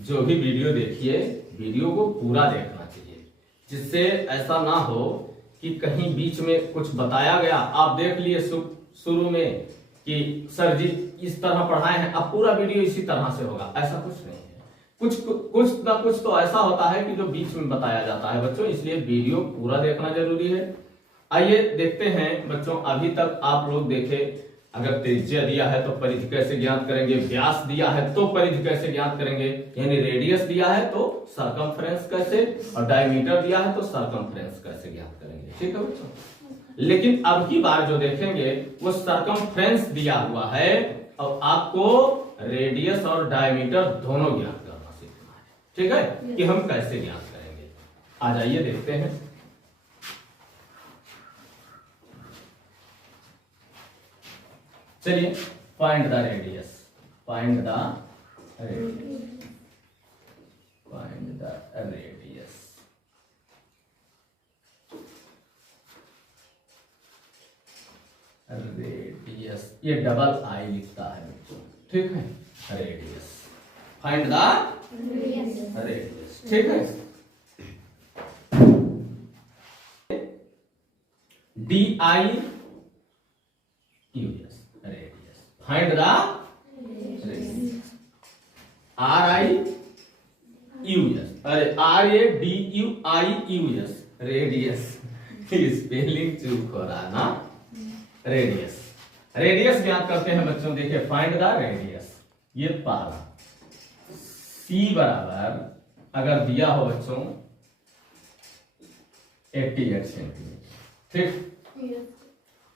जो भी वीडियो देखिए, वीडियो को पूरा देखना चाहिए, जिससे ऐसा ना हो कि कहीं बीच में कुछ बताया गया, आप देख लिए शुरू में कि सर जी इस तरह पढ़ाए हैं, अब पूरा वीडियो इसी तरह से होगा, ऐसा कुछ नहीं है। कुछ ना कुछ तो ऐसा होता है कि जो बीच में बताया जाता है बच्चों, इसलिए वीडियो पूरा देखना जरूरी है। आइए देखते हैं बच्चों, अभी तक आप लोग देखे, अगर त्रिज्या दिया है तो परिधि कैसे ज्ञात करेंगे, व्यास दिया है तो परिधि कैसे ज्ञात करेंगे, यानी रेडियस दिया है तो सरकमफ्रेंस कैसे, और डायमीटर दिया है तो सरकमफ्रेंस कैसे ज्ञात करेंगे। ठीक है बच्चों, लेकिन अब की बार जो देखेंगे वो सरकमफ्रेंस दिया हुआ है और आपको रेडियस और डायमीटर दोनों ज्ञात करना सीखना है। ठीक है, कि हम कैसे ज्ञात करेंगे। आ जाइए देखते हैं। चलिए, find the radius, find the radius, find the radius. Radius, ये डबल आई लिखता है बच्चों। ठीक है, रेडियस, फाइंड द रेडियस। ठीक है, D I U S, radius, find the radius. R I U S, अरे R A D U I U S, radius, spelling चूक हो रहा ना। रेडियस, रेडियस ज्ञात करते हैं बच्चों, देखिए फाइंड द रेडियस। ये पारा सी बराबर अगर दिया हो बच्चों 88 सेंटीमीटर। ठीक,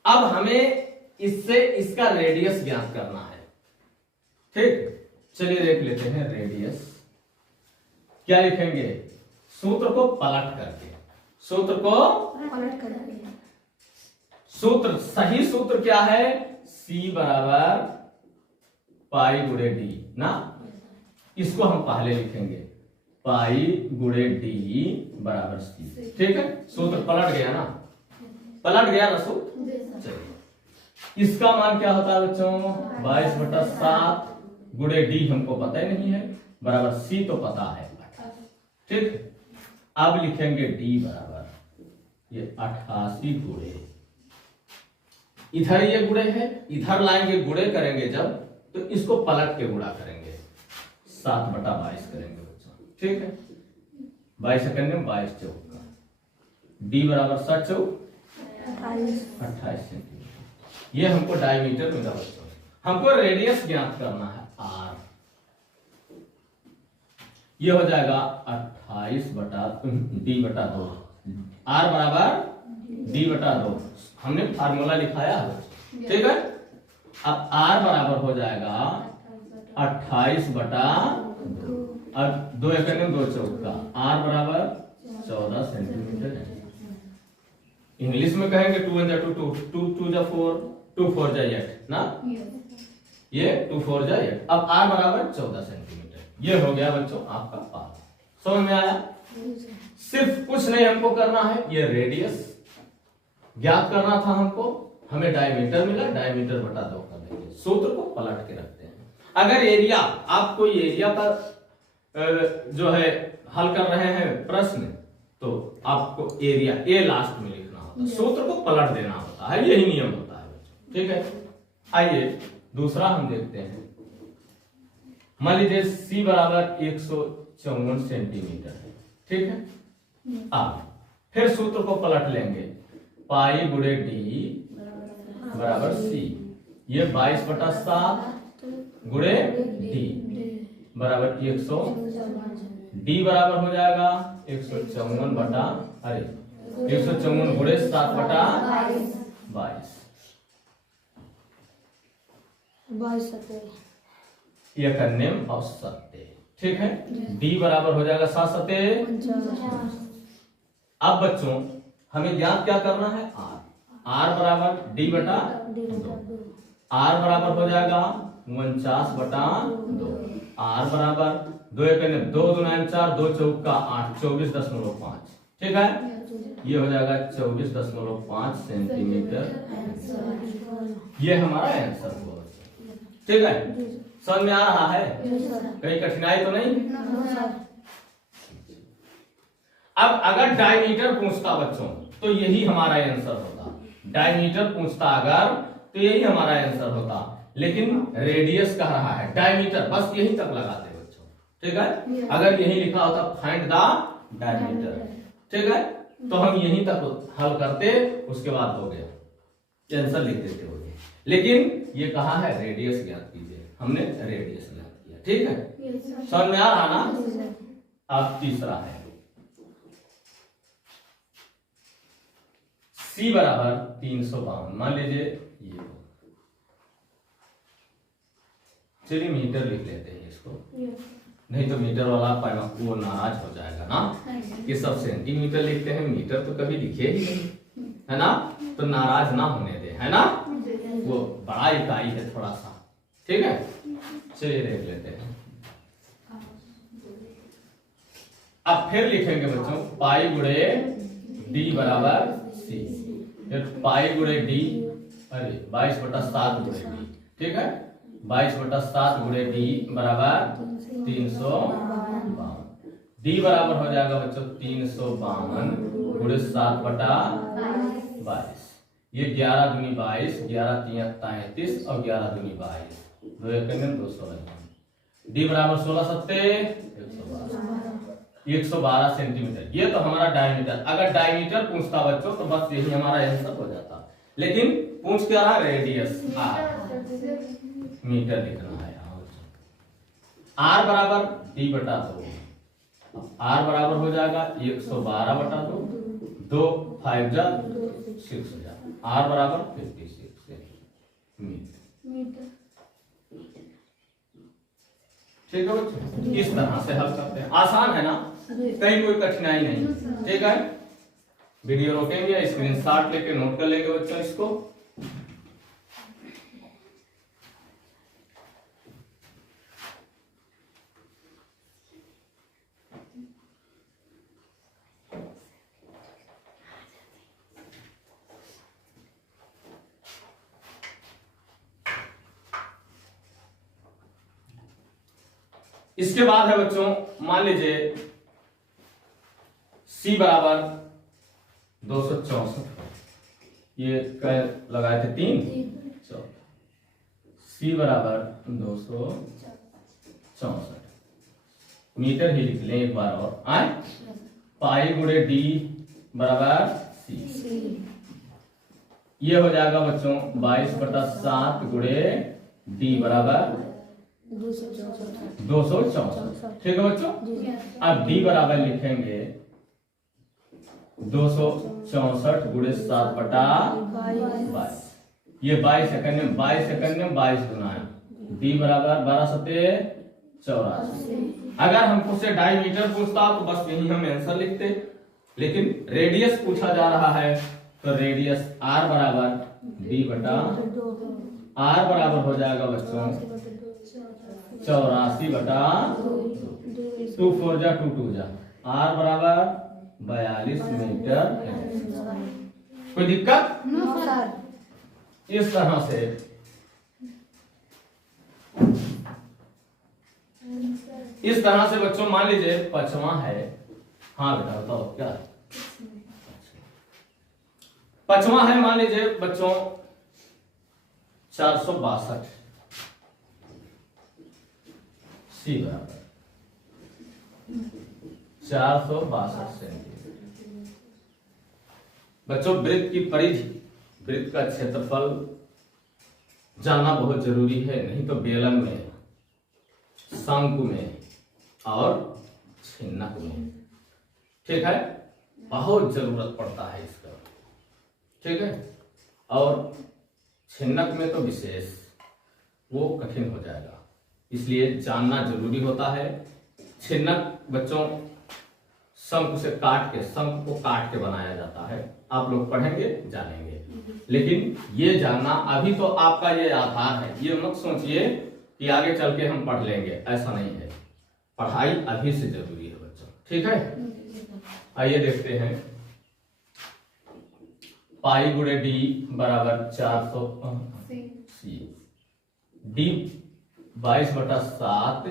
अब हमें इससे इसका रेडियस ज्ञात करना है। ठीक, चलिए देख लेते हैं रेडियस क्या लिखेंगे, सूत्र को पलट करके, सूत्र को पलट करके, सूत्र, सही सूत्र क्या है, C बराबर पाई गुणे डी ना। इसको हम पहले लिखेंगे, पाई गुणे डी बराबर C। ठीक है, सूत्र पलट गया ना, पलट गया ना सूत्र। चलिए, इसका मान क्या होता है बच्चों, 22/7 गुणे डी हमको पता ही नहीं है, बराबर C तो पता है। ठीक, अब लिखेंगे D बराबर ये 88 गुणे, इधर ये गुणे है, इधर लाएंगे गुणे करेंगे जब, तो इसको पलट के गुणा करेंगे, 7/22 करेंगे बच्चों। ठीक है, 22 सेकंड में 22 चौका, डी बराबर 7 चौक 28 सेंटीमीटर। ये हमको डायमीटर मिला बच्चों। हमको रेडियस ज्ञात करना है आर, ये हो जाएगा 28/d/2, आर बराबर d/2, हमने फार्मूला लिखाया है। ठीक है, अब r बराबर हो जाएगा 28/2, और 2 एकड़ में 2 चौका, r बराबर 14 सेंटीमीटर। इंग्लिश में कहेंगे 2 × 2 2 2 × 4 2 4 × 8 ना, ये 2 4 × 8। अब r बराबर 14 सेंटीमीटर। ये हो गया बच्चों आपका पार। समझ में आया? सिर्फ कुछ नहीं हमको करना है, ये रेडियस ज्ञात करना था हमको, हमें डायमीटर मिला, डायमीटर/2 कर देंगे, सूत्र को पलट के रखते हैं। अगर एरिया, आप कोई एरिया का जो है हल कर रहे हैं प्रश्न, तो आपको एरिया ए लास्ट में लिखना होता है, सूत्र को पलट देना होता है, यही नियम होता है बच्चों। ठीक है, आइए दूसरा हम देखते हैं। मान लीजिए C बराबर 154 सेंटीमीटर है। ठीक है, अब फिर सूत्र को पलट लेंगे, पाई गुणे डी बराबर C, ये 22/7 गुणे डी बराबर 100, डी बराबर हो जाएगा 154 गुणे 7/22, ये करने में और 7। ठीक है, डी बराबर हो जाएगा 7×7। अब बच्चों हमें ज्ञात क्या करना है, आर बराबर d/2, आर बराबर हो जाएगा 49/2, आर बराबर 2 × 2 × 2 = 4 2 चौका 8 24.5। ठीक है, ये हो जाएगा 24.5 सेंटीमीटर। ये हमारा आंसर हुआ। ठीक है, समझ में आ रहा है, कहीं कठिनाई तो नहीं। अब अगर डायमीटर पूछता बच्चों तो यही हमारा आंसर होता, डायमीटर पूछता अगर तो यही हमारा आंसर होता, लेकिन रेडियस कह रहा है, डायमीटर बस यही तक लगाते बच्चों, ठीक है। अगर यही लिखा होता फाइंड द डायमीटर, ठीक है, तो हम यहीं तक हल करते, उसके बाद हो गया आंसर लिख देते हो गए। लेकिन ये कहा है रेडियस ज्ञात कीजिए, हमने रेडियस ज्ञात किया, ठीक है, समझ में आ रहा ना। अब तीसरा है C बराबर 352, मान लीजिए ये, चलिए मीटर लिख लेते हैं इसको, नहीं तो मीटर वाला वो नाराज हो जाएगा ना कि सब सेंटीमीटर लिखते हैं, मीटर तो कभी लिखे ही नहीं, है ना, तो नाराज ना होने दे, है ना, वो बड़ा इकाई है थोड़ा सा, ठीक है। चलिए देख लेते हैं। अब फिर लिखेंगे बच्चों पाई गुणे डी बराबर सी, फिर पाई गुणे डी, अरे 22/7 गुणे डी, ठीक है, 22/7 गुणे डी बराबर 352। डी बराबर हो जाएगा बच्चों 352 गुणे 7/22, ये 11 दूनी 22, 11 तिया 33 और 11 दूनी 22, 2 एकम 212। डी बराबर 16 सत्ते 112 सेंटीमीटर, ये तो हमारा डायमीटर। अगर डायमीटर पूछता बच्चों तो बस यही हमारा आंसर हो जाता, लेकिन पूछ क्या रहा, रेडियस मीटर लिखना है। आर बराबर डी बटा 2, आर बराबर हो जाएगा 112/2, 2 5 जा 6 हो जाएगा, आर बराबर 56 मीटर, ठीक है बच्चों। इस तरह से हल करते हैं, आसान है ना, कहीं कोई कठिनाई नहीं, ठीक है। वीडियो रोकेंगे, स्क्रीनशॉट लेके नोट कर लेंगे बच्चों इसको। इसके बाद है बच्चों, मान लीजिए C बराबर 264, ये लगाए थे 3, C बराबर 264 मीटर ही लिख लें एक बार और आए, पाई गुणे डी बराबर C, ये हो जाएगा बच्चों 22/7 गुणे डी बराबर 264, ठीक है बच्चों। अब डी बराबर लिखेंगे 264 गुणे 7/22, ये 22 सेकंड में 22 गुना है, डी बराबर 12 सत्ते 84। अगर हमको से डायमीटर पूछता तो बस यही हम आंसर लिखते, लेकिन रेडियस पूछा जा रहा है तो रेडियस आर बराबर डी बटा, आर बराबर हो जाएगा बच्चों 84/2, 2 4 जा 2 2 जा, आर बराबर 42 मीटर। कोई दिक्कत? इस तरह से बच्चों मान लीजिए 5वां है, हाँ बेटा बताओ क्या है 5वां है, मान लीजिए बच्चों 462, C बराबर 462 सेंटीमीटर। बच्चों वृत्त की परिधि, वृत्त का क्षेत्रफल जानना बहुत जरूरी है, नहीं तो बेलन में, शंकु में और छिन्नक में, ठीक है, बहुत जरूरत पड़ता है इसका, ठीक है, और छिन्नक में तो विशेष वो कठिन हो जाएगा, इसलिए जानना जरूरी होता है। छिन्नक बच्चों शंकु से काट के, शंकु को काट के बनाया जाता है, आप लोग पढ़ेंगे जानेंगे, लेकिन ये जानना अभी तो आपका ये आधार है, ये मत सोचिए कि आगे चल के हम पढ़ लेंगे, ऐसा नहीं है, पढ़ाई अभी से जरूरी है बच्चों, ठीक है। आइए देखते हैं, पाई गुणे डी बराबर 400 C, डी 22/7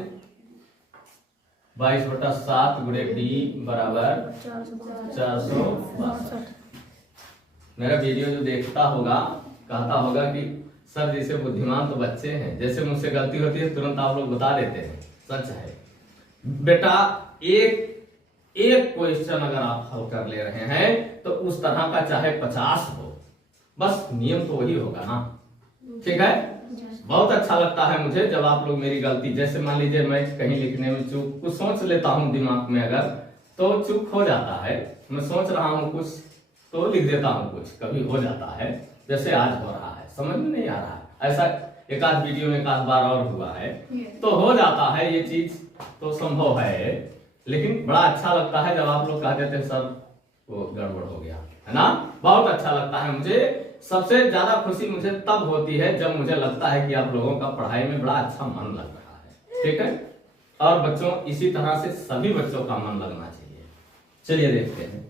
गुणे डी बराबर 462। मेरा वीडियो जो देखता होगा कहता होगा कि सर जैसे बुद्धिमान तो बच्चे हैं, जैसे मुझसे गलती होती है तुरंत आप लोग बता देते हैं। सच है बेटा, एक क्वेश्चन अगर आप हल कर ले रहे हैं तो उस तरह का चाहे 50 हो, बस नियम तो वही होगा ना। ठीक है, बहुत अच्छा लगता है मुझे जब आप लोग मेरी गलती, जैसे मान लीजिए मैं कहीं लिखने में चूक कुछ सोच लेता हूँ दिमाग में, अगर तो चूक हो जाता है। मैं सोच रहा हूँ कुछ तो लिख देता हूँ, कुछ कभी हो जाता है, जैसे आज हो रहा है, समझ में नहीं आ रहा है। ऐसा एक आध वीडियो में एक आध बार और हुआ है, तो हो जाता है, ये चीज तो संभव है। लेकिन बड़ा अच्छा लगता है जब आप लोग कह देते हैं सर वो गड़बड़ हो गया, है ना। बहुत अच्छा लगता है मुझे। सबसे ज्यादा खुशी मुझे तब होती है जब मुझे लगता है कि आप लोगों का पढ़ाई में बड़ा अच्छा मन लग रहा है। ठीक है, और बच्चों इसी तरह से सभी बच्चों का मन लगना चाहिए। चलिए देखते हैं,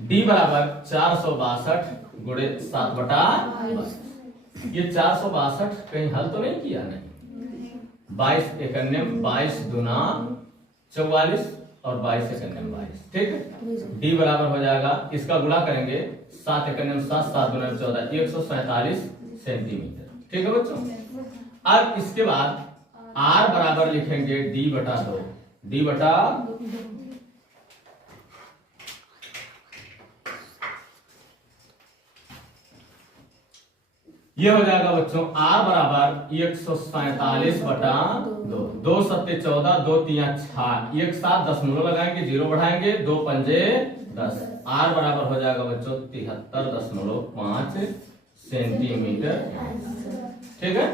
डी बराबर 462 गुणे 7/22। ये 462 कहीं हल तो नहीं किया? नहीं। 22 एकन्यम 22 दूना 44 और 22 एकन्यम 22। ठीक है, डी बराबर हो जाएगा, इसका गुणा करेंगे 7 एकन्यम 7, 7 दूना 14, 147 सेंटीमीटर। ठीक है बच्चों, अब इसके बाद आर बराबर लिखेंगे d/2। ये हो जाएगा बच्चों r बराबर 147/2। 2 सत्ते 14, 2 तिया 6, 1 7 दशमलव लगाएंगे, 0 बढ़ाएंगे, 2 पंजे 10। r बराबर हो जाएगा बच्चों 73.5 सेंटीमीटर। ठीक है,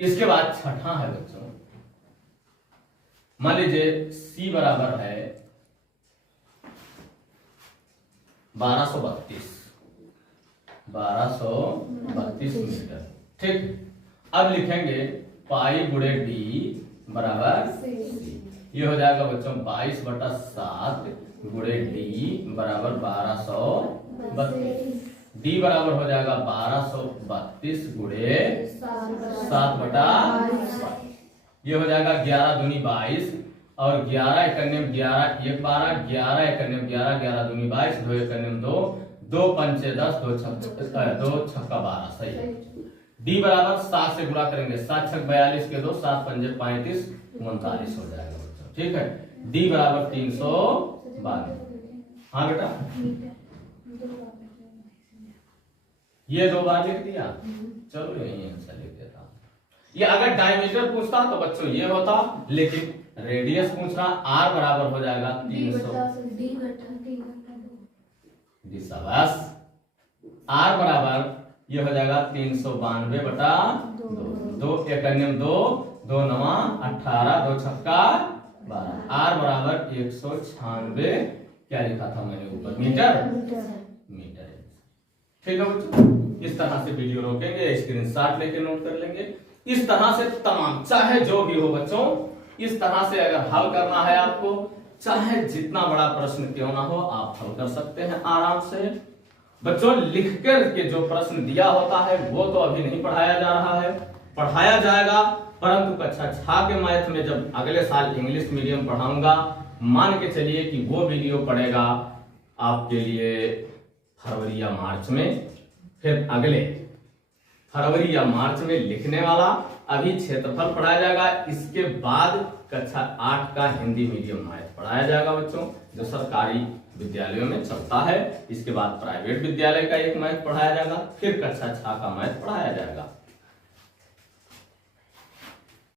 इसके बाद छठा है बच्चों, मान लीजिए c बराबर है 1232 मीटर। ठीक, अब लिखेंगे पाई गुणे डी बराबर c। ये हो जाएगा बच्चों 22/7 गुणे डी बराबर 1232। डी बराबर हो जाएगा 1232 गुणे 7/22। ये हो जाएगा 11 दूनी 22 और 11 एकन्यम 11, 1 12, 11 एकन्यम 11, 11 दूनी 22, 2 एकन्यम 2, 2 पंचे 10, 2 छक्का 12। सही है। डी बराबर 7 से गुणा करेंगे, 7 छक 42 के 2, 7 पंजे 35, 39 हो जाएगा बच्चों। ठीक है, डी बराबर 392। हाँ बेटा, ये 2 बार लिख दिया। चलो यही आंसर लिख देता। ये अगर डायमीटर पूछता तो बच्चों ये होता, लेकिन रेडियस पूछ रहा, आर बराबर हो जाएगा 300। आर बराबर ये हो जाएगा 392/2। 2 एकन्यम 2, 2 नवा 18, 2 छक्का 12। आर बराबर 196, क्या लिखा था मैंने ऊपर, मीटर। ठीक है बच्चों, इस तरह से वीडियो रोकेंगे, स्क्रीनशॉट लेके नोट कर लेंगे। इस तरह से तमाम, चाहे जो भी हो बच्चों, इस तरह से अगर हल करना है आपको, चाहे जितना बड़ा प्रश्न क्यों ना हो, आप हल कर सकते हैं आराम से। बच्चों लिखकर के जो प्रश्न दिया होता है वो तो अभी नहीं पढ़ाया जा रहा है, पढ़ाया जाएगा, परंतु कक्षा 6 के मैथ में जब अगले साल इंग्लिश मीडियम पढ़ाऊंगा, मान के चलिए कि वो वीडियो पड़ेगा आपके लिए फरवरी या मार्च में। फिर अगले फरवरी या मार्च में लिखने वाला, अभी क्षेत्रफल पढ़ाया जाएगा। इसके बाद कक्षा 8 का हिंदी मीडियम मैथ पढ़ाया जाएगा बच्चों, जो सरकारी विद्यालयों में चलता है। इसके बाद प्राइवेट विद्यालय का एक मैथ पढ़ाया जाएगा, फिर कक्षा 6 का मैथ पढ़ाया जाएगा।